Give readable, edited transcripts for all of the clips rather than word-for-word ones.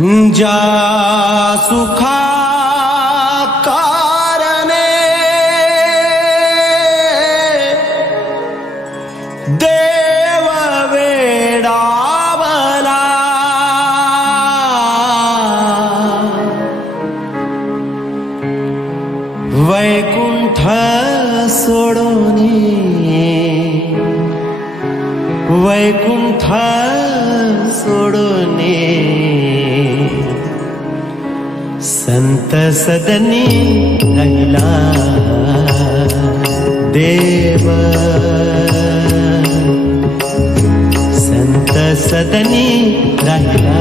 ज्या सुखा कारणे देव वेडावला वैकुंठ सोडोनी वैकुंठ सोडोनी संत सदनी राहिला देव संत सदनी राहिला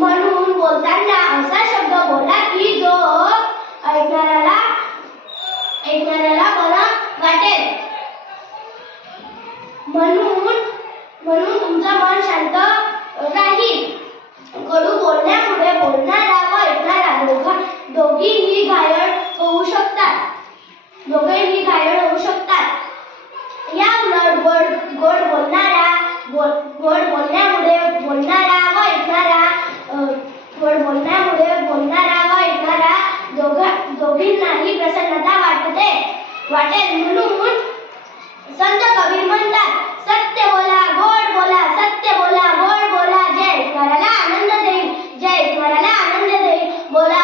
म्हणून बोलताना असा शब्द बोला की जो ऐकणाऱ्याला बरा वाटेल. म्हणून तुमचं मन शांत राहील. कडू बोलण्यामुळे बोलणारा व ऐकणारा दोघेही घायल होऊ शकतात. या उलट गोड बोलण्यामुळे बोलणारा व ऐकणारा दोघींनाही प्रसन्नता वाटेल. म्हणून संत कबीर म्हणतात, सत्य बोला गोड बोला, सत्य बोला गोड बोला, जय ऐकणाऱ्याला आनंद देईल, जय ऐकणाऱ्याला आनंद देईल. बोला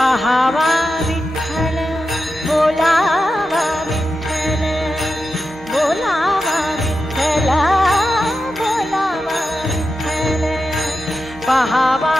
पहावा विठ्ठल बोलावा विठ्ठल बोलावा विठ्ठल बोलावा विठ्ठल पहावा